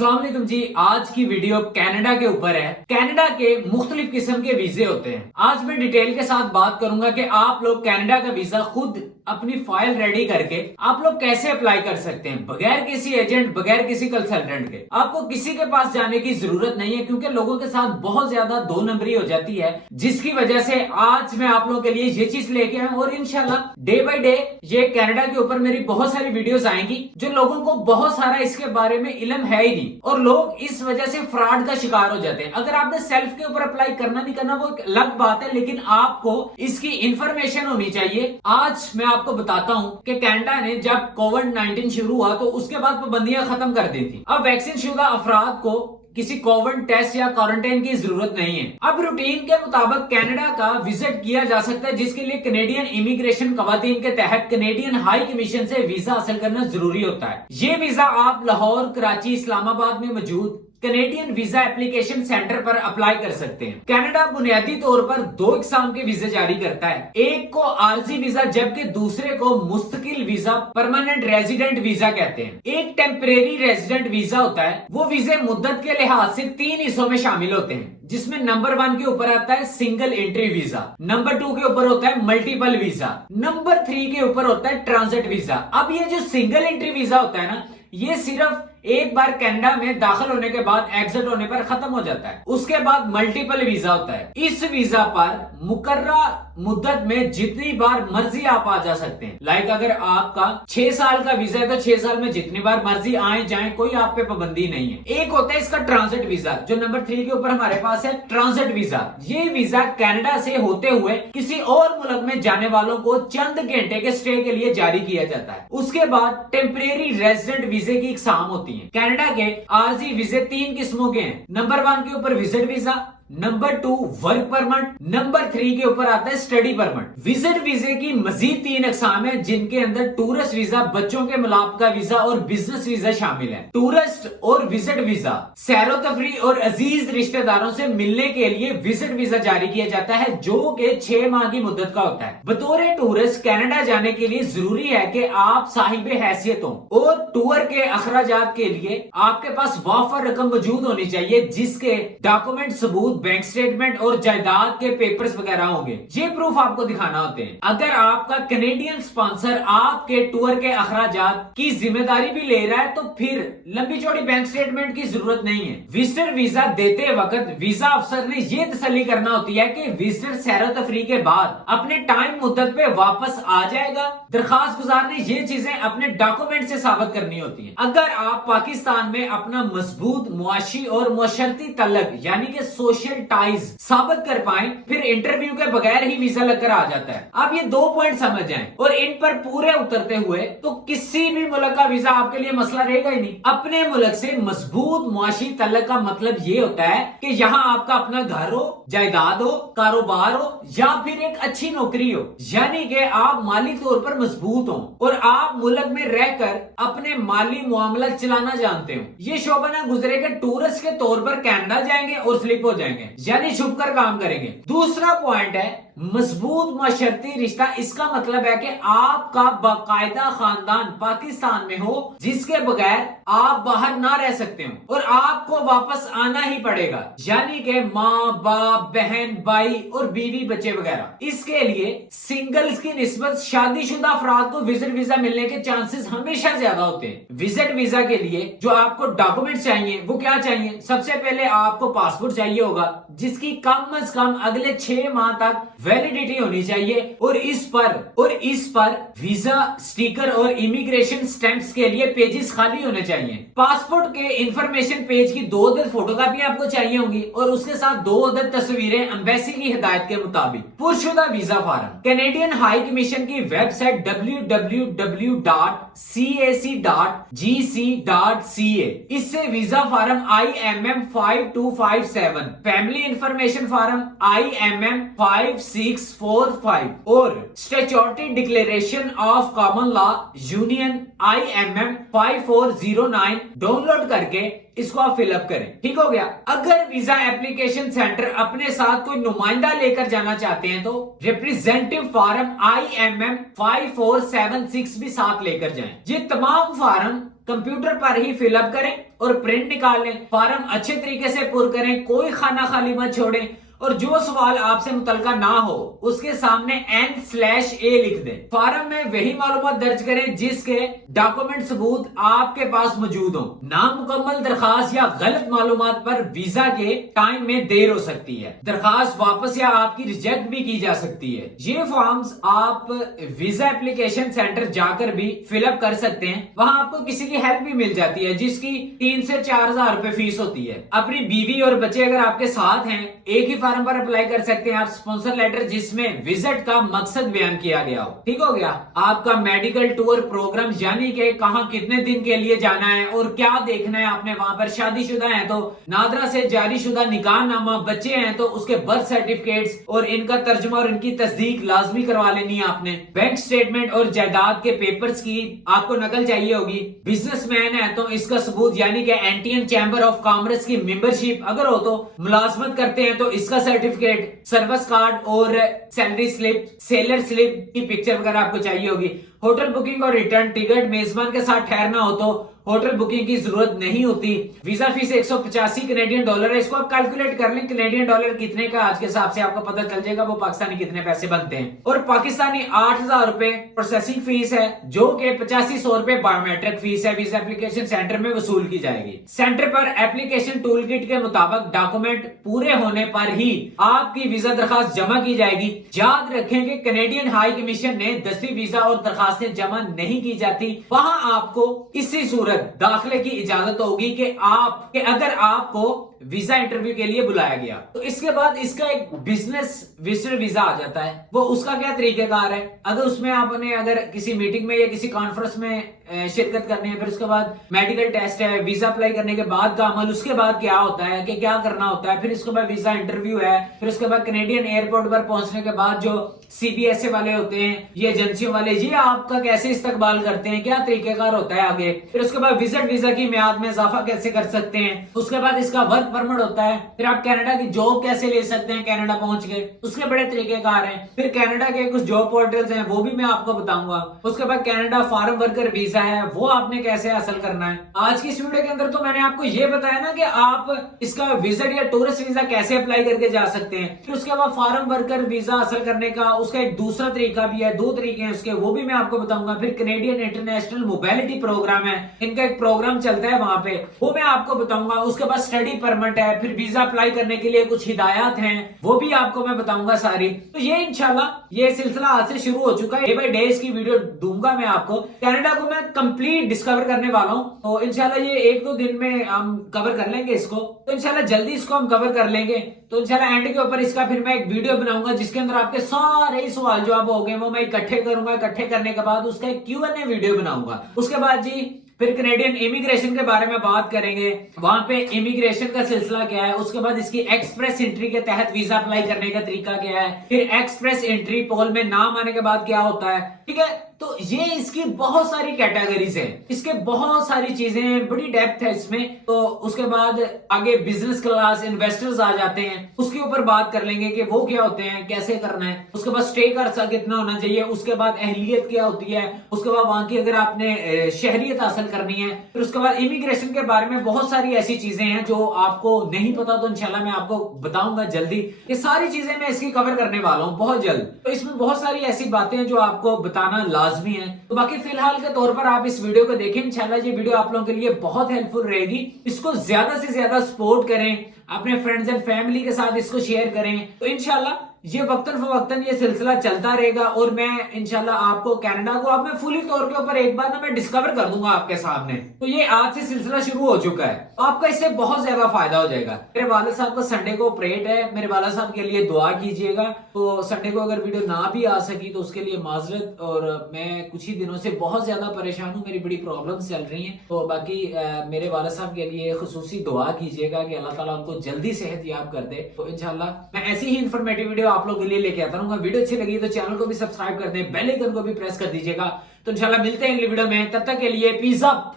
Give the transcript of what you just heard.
अस्सलाम वालेकुम जी। आज की वीडियो कनाडा के ऊपर है। कनाडा के मुख्तलिफ किस्म के वीजे होते हैं। आज मैं डिटेल के साथ बात करूंगा कि आप लोग कनाडा का वीजा खुद अपनी फाइल रेडी करके आप लोग कैसे अप्लाई कर सकते हैं, बगैर किसी एजेंट, बगैर किसी कंसल्टेंट के। आपको किसी के पास जाने की जरूरत नहीं है, क्योंकि लोगों के साथ बहुत ज्यादा दो नंबरी हो जाती है, जिसकी वजह से आज मैं आप लोगों के लिए ये चीज लेके आया हूं। और इंशाल्लाह डे बाय डे ये कनाडा के ऊपर मेरी बहुत सारी वीडियोस आएंगी, जो लोगों को बहुत सारा इसके बारे में इल्म है ही नहीं, और लोग इस वजह से फ्रॉड का शिकार हो जाते हैं। अगर आपने सेल्फ के ऊपर अप्लाई करना नहीं करना वो एक अलग बात है, लेकिन आपको इसकी इंफॉर्मेशन होनी चाहिए। आज मैं आपको बताता हूं कि कनाडा ने जब कोविड-19 शुरू हुआ तो उसके बाद पाबंदियां खत्म कर दी थी। अब वैक्सीन शुदा अफराद को किसी कोविड टेस्ट या क्वारंटाइन की जरूरत नहीं है। अब रूटीन के मुताबिक कनाडा का विजिट किया जा सकता है, जिसके लिए कनेडियन इमिग्रेशन कवातीन के तहत कनेडियन हाई कमीशन से वीजा हासिल करना जरूरी होता है। ये वीजा आप लाहौर, कराची, इस्लामाबाद में मौजूद कनेडियन वीजा एप्लीकेशन सेंटर पर अप्लाई कर सकते हैं। कनाडा बुनियादी तौर पर दो इकसाम के वीजे जारी करता है, एक को आरजी वीजा जबकि दूसरे को मुस्तकिल वीजा परमानेंट रेजिडेंट वीजा कहते हैं। एक टेम्परेरी रेजिडेंट वीजा होता है, वो वीजे मुद्दत के लिहाज से 3 हिस्सों में शामिल होते हैं, जिसमें नंबर 1 के ऊपर आता है सिंगल एंट्री वीजा, नंबर 2 के ऊपर होता है मल्टीपल वीजा, नंबर 3 के ऊपर होता है ट्रांजिट वीजा। अब ये जो सिंगल एंट्री वीजा होता है ना, ये सिर्फ एक बार कनाडा में दाखिल होने के बाद एग्जिट होने पर खत्म हो जाता है। उसके बाद मल्टीपल वीजा होता है। इस वीजा पर मुकर्रा मुद्दत में जितनी बार मर्जी आप आ जा सकते हैं। लाइक अगर आपका 6 साल का वीजा है तो 6 साल में जितनी बार मर्जी आए जाएं, कोई आप पे पाबंदी नहीं है। एक होता है इसका ट्रांजिट वीजा, जो नंबर 3 के ऊपर हमारे पास है ट्रांजिट वीजा। ये वीजा कनाडा से होते हुए किसी और मुल्क में जाने वालों को चंद घंटे के स्टे के लिए जारी किया जाता है। उसके बाद टेम्परेरी रेजिडेंट वीजे की इकसाम होती है। कनाडा के आरजी वीजे 3 किस्मों के हैं। नंबर 1 के ऊपर visit visa, number 2 work permit, number 3 के ऊपर आता है स्टडी परमिट। विजिट वीजे की मजीद 3 अकसाम है, जिनके अंदर टूरिस्ट वीजा, बच्चों के मुलापका वीजा और बिजनेस वीजा शामिल है। टूरिस्ट और विजिट वीजा सैरो तफरी और अजीज रिश्तेदारों से मिलने के लिए विजिट वीजा जारी किया जाता है, जो कि 6 माह की मुद्दत का होता है। बतौर टूरिस्ट कनाडा जाने के लिए जरूरी है कि आप साहिब हैसियत हो, और टूर के अखराजात के लिए आपके पास वाफर रकम मौजूद होनी चाहिए, जिसके डॉक्यूमेंट, सबूत, बैंक स्टेटमेंट और जायदाद के पेपर्स वगैरह होंगे। ये प्रूफ आपको दिखाना होते हैं। अगर आपका कनेडियन स्पॉन्सर आपके टूर के अखराजात की जिम्मेदारी भी ले रहा है तो फिर लंबी चौड़ी बैंक स्टेटमेंट की जरूरत नहीं है। विजिटर वीजा देते वक्त वीजा अफसर ने यह तसल्ली करना होती है कि विजिटर सैरो तफरी के बाद अपने टाइम मुद्दत पे वापस आ जाएगा। दरखास्त गुजार ने ये चीजें अपने डॉक्यूमेंट से साबित करनी होती है। अगर आप पाकिस्तान में अपना मजबूत मुआशी और मुशर्ती तल्लक यानी कि सोशल टाइज साबित कर पाए, फिर इंटरव्यू के बगैर ही वीजा लगकर आ जाता है। आप ये 2 पॉइंट समझ जाएं और इन पर पूरे उतरते हुए तो किसी भी मुल्क का वीजा आपके लिए मसला रहेगा ही नहीं। अपने मुल्क से मजबूत मुआशी तल्लक का मतलब ये होता है कि यहाँ आपका अपना घर हो, जायदाद हो, कारोबार हो या फिर एक अच्छी नौकरी हो, यानी कि आप माली तौर पर मजबूत हो और आप मुल्क में रहकर अपने माली मामला चलाना जानते हो। ये शोभा ना गुजरे कि टूरिस्ट के तौर पर कनाडा जाएंगे और स्लिप हो जाएंगे, यानी छुप कर काम करेंगे। दूसरा पॉइंट है मजबूत माशरती रिश्ता। इसका मतलब है कि आपका बाकायदा खानदान पाकिस्तान में हो, जिसके बगैर आप बाहर ना रह सकते हो और आपको वापस आना ही पड़ेगा, यानी कि माँ, बाप, बहन, भाई और बीवी, बच्चे वगैरह। इसके लिए सिंगल्स की निस्बत शादीशुदा अफराद को विजिट वीजा मिलने के चांसेस हमेशा ज्यादा होते हैं। विजिट वीजा के लिए जो आपको डॉक्यूमेंट चाहिए वो क्या चाहिए? सबसे पहले आपको पासपोर्ट चाहिए होगा, जिसकी कम से कम अगले 6 माह तक वैलिडिटी होनी चाहिए, और इस पर वीजा स्टिकर और इमिग्रेशन स्टैंप्स के लिए पेजेस खाली होने चाहिए। पासपोर्ट के इंफॉर्मेशन पेज की 2 अदद फोटोकॉपी आपको चाहिए होंगी, और उसके साथ 2 अदद तस्वीरें एम्बेसी की हिदायत के मुताबिक। पुरशुदा visa form Canadian high commission की वेबसाइट www.cac.gc.ca, इससे visa form IMM 5257, family information form IMM 5645 और statutory declaration of common law union IMM 5409 download करके इसको आप फिलअप करें। ठीक हो गया। अगर वीजा एप्लीकेशन सेंटर अपने साथ कोई नुमाइंदा लेकर जाना चाहते हैं तो रिप्रेजेंटेटिव फार्म IMM 5476 भी साथ लेकर जाएं। ये तमाम फार्म कंप्यूटर पर ही फिलअप करें और प्रिंट निकाल लें। फॉर्म अच्छे तरीके से पुर करें, कोई खाना खाली मत छोड़ें और जो सवाल आपसे मुतलका ना हो उसके सामने N/A लिख दें। फॉर्म में वही मालूमात दर्ज करें जिसके डॉक्यूमेंट सबूत आपके पास मौजूद हो। नामुकम्मल दरखास्त या गलत मालूमात पर वीजा के टाइम में देर हो सकती है, दरखास्त वापस या आपकी रिजेक्ट भी की जा सकती है। ये फॉर्म्स आप वीजा एप्लीकेशन सेंटर जाकर भी फिलअप कर सकते हैं, वहां आपको किसी की हेल्प भी मिल जाती है जिसकी 3 से 4 हजार रुपए फीस होती है। अपनी बीवी और बच्चे अगर आपके साथ हैं, एक ही फॉर्म पर अप्लाई कर सकते हैं आप स्पॉन्सर लेटर जिसमें विजिट का मकसद बयान किया गया हो। ठीक हो गया। आपका मेडिकल टूर प्रोग्राम यानी कि कहां कितने दिन के लिए जाना है और क्या देखना है आपने वहां पर। शादीशुदा है तो नादरा से जारीशुदा निकाह नामा, बच्चे हैं तो उसके बर्थ सर्टिफिकेट्स और इनका तर्जुमा और इनकी तस्दीक लाजमी करवा लेनी है आपने। बैंक स्टेटमेंट और जायदाद के पेपर्स की आपको नकल चाहिए होगी। बिजनेसमैन है तो इसका सबूत यानी कि एंटीएन चैम्बर ऑफ कॉमर्स की मेंबरशिप अगर हो तो, मुलाजमत करते हैं तो इसका सर्टिफिकेट, सर्विस कार्ड और सैलरी स्लिप, सेलर स्लिप की पिक्चर वगैरह आपको चाहिए होगी। होटल बुकिंग और रिटर्न टिकट, मेजबान के साथ ठहरना हो तो होटल बुकिंग की जरूरत नहीं होती। वीजा फीस 185 कनेडियन डॉलर है। इसको आप कैलकुलेट कर लें कनेडियन डॉलर कितने का, आज के हिसाब से आपको पता चल जाएगा वो पाकिस्तानी कितने पैसे बनते हैं। और पाकिस्तानी 8,000 रुपए प्रोसेसिंग फीस है जो कि 8500 रुपए बायोमेट्रिक फीस है, वीजा एप्लीकेशन सेंटर में वसूल की जाएगी। सेंटर पर एप्लीकेशन टूल किट के मुताबिक डॉक्यूमेंट पूरे होने पर ही आपकी वीजा दरखास्त जमा की जाएगी। याद रखें कि कनेडियन हाई कमीशन ने 10वीं वीजा और दरखास्तें जमा नहीं की जाती, वहां आपको इसी सूरत दाखिले की इजाजत होगी कि अगर आपको वीजा इंटरव्यू के लिए बुलाया गया तो इसके बाद इसका एक बिजनेस विजिटर वीजा आ जाता है। वो उसका क्या तरीकेकार है, अगर उसमें आपने अगर किसी मीटिंग में या किसी कॉन्फ्रेंस में शिरकत करनी है, फिर उसके बाद मेडिकल टेस्ट है, वीजा अप्लाई करने के बाद का अमल, उसके बाद क्या होता है कि क्या करना होता है, फिर उसके बाद वीजा इंटरव्यू है, फिर उसके बाद कनेडियन एयरपोर्ट पर पहुंचने के बाद जो CBSA वाले होते हैं, ये एजेंसियों वाले, ये आपका कैसे इस्तकबाल करते हैं, क्या तरीकेकार होता है आगे, फिर उसके बाद विजिट वीजा की मियाद में इजाफा कैसे कर सकते हैं, उसके बाद इसका वर्क परमिट होता है, फिर आप कनाडा की जॉब कैसे ले सकते हैं कनाडा पहुंच के, उसके बड़े तरीकेकार हैं। फिर कनाडा के कुछ जॉब पोर्टल्स हैं वो भी मैं आपको बताऊंगा। उसके बाद कनाडा फॉरेन वर्कर वीजा है, वो आपने कैसे हासिल करना है। आज की इस वीडियो के अंदर तो मैंने आपको ये बताया ना कि आप इसका विजिट या टूरिस्ट वीजा कैसे अप्लाई करके जा सकते हैं। फिर उसके बाद फॉरेन वर्कर वीजा हासिल करने का उसका एक दूसरा तरीका भी है, 2 तरीके हैं उसके, वो भी मैं आपको बताऊंगा। फिर कनेडियन इंटरनेशनल मोबिलिटी प्रोग्राम है, इनका एक प्रोग्राम चलता है वहां पे, वो मैं आपको बताऊंगा। उसके बाद स्टडी परमिट है, फिर वीजा अप्लाई करने के लिए कुछ हिदायत हैं, वो भी आपको मैं बताऊंगा सारी। तो ये इंशाल्लाह ये सिलसिला आज से शुरू हो चुका है, डे बाय डे इसकी वीडियो दूंगा मैं आपको। कनाडा को मैं कंप्लीट डिस्कवर करने वाला हूं, तो इंशाल्लाह ये 1-2 दिन में हम कवर कर लेंगे इसको, तो इंशाल्लाह जल्दी इसको हम कवर कर लेंगे। तो इंशाल्लाह एंड के ऊपर इसका फिर मैं एक वीडियो बनाऊंगा जिसके अंदर आपके सारे ही सवाल जवाब हो गए वो मैं इकट्ठे करूंगा। इकट्ठे करने के बाद उसका एक Q&A वीडियो बनाऊंगा। उसके बाद जी फिर कनेडियन इमिग्रेशन के बारे में बात करेंगे, वहां पे इमिग्रेशन का सिलसिला क्या है, उसके बाद इसकी एक्सप्रेस एंट्री के तहत वीजा अप्लाई करने का तरीका क्या है, फिर एक्सप्रेस एंट्री पोल में नाम आने के बाद क्या होता है। ठीक है, तो ये इसकी बहुत सारी कैटेगरीज है, इसके बहुत सारी चीजें, बड़ी डेप्थ है इसमें। तो उसके बाद आगे बिजनेस क्लास इन्वेस्टर्स आ जाते हैं, उसके ऊपर बात कर लेंगे कि वो क्या होते हैं, कैसे करना है। उसके बाद स्टे का अर्सा कितना होना चाहिए, उसके बाद अहलियत क्या होती है, उसके बाद वहां की अगर आपने शहरियत हासिल करनी है, फिर उसके बाद इमिग्रेशन के बारे में बहुत सारी ऐसी चीजें हैं जो आपको नहीं पता, तो इंशाल्लाह मैं आपको बताऊंगा जल्दी। ये सारी चीजें मैं इसकी कवर करने वाला हूं बहुत जल्द। तो इसमें बहुत सारी ऐसी बातें हैं जो आपको बताना लाजमी है। तो बाकी फिलहाल के तौर पर आप इस वीडियो को देखें, इंशाल्लाह ये वीडियो आप लोगों के लिए बहुत हेल्पफुल रहेगी। इसको ज्यादा से ज्यादा सपोर्ट करें, अपने फ्रेंड्स एंड फैमिली के साथ इसको शेयर करें, तो इंशाल्लाह ये वक्तन फवक्तन ये सिलसिला चलता रहेगा। और मैं इंशाल्लाह आपको कनाडा को अब मैं फुली तौर के ऊपर एक बार ना मैं डिस्कवर कर दूंगा आपके सामने। तो ये आज से सिलसिला शुरू हो चुका है, तो आपका इससे बहुत ज्यादा फायदा हो जाएगा। मेरे वाले साहब का संडे को ऑपरेट है, मेरे वाले साहब के लिए दुआ कीजिएगा। तो संडे को अगर वीडियो ना भी आ सकी तो उसके लिए माजरत, और मैं कुछ ही दिनों से बहुत ज्यादा परेशान हूँ, मेरी बड़ी प्रॉब्लम्स चल रही हैं। तो बाकी मेरे वाले साहब के लिए खुसूसी दुआ कीजिएगा कि अल्लाह ताला उनको जल्दी सेहत याब कर दे। तो इंशाल्लाह मैं ऐसी ही इंफॉर्मेटिव वीडियो आप लोगों के लिए लेके आता रहूंगा। वीडियो अच्छी लगी तो चैनल को भी सब्सक्राइब कर दें, बेल आइकन को भी प्रेस कर दीजिएगा। तो इंशाल्लाह मिलते हैं अगली वीडियो में, तब तक के लिए पीस अप।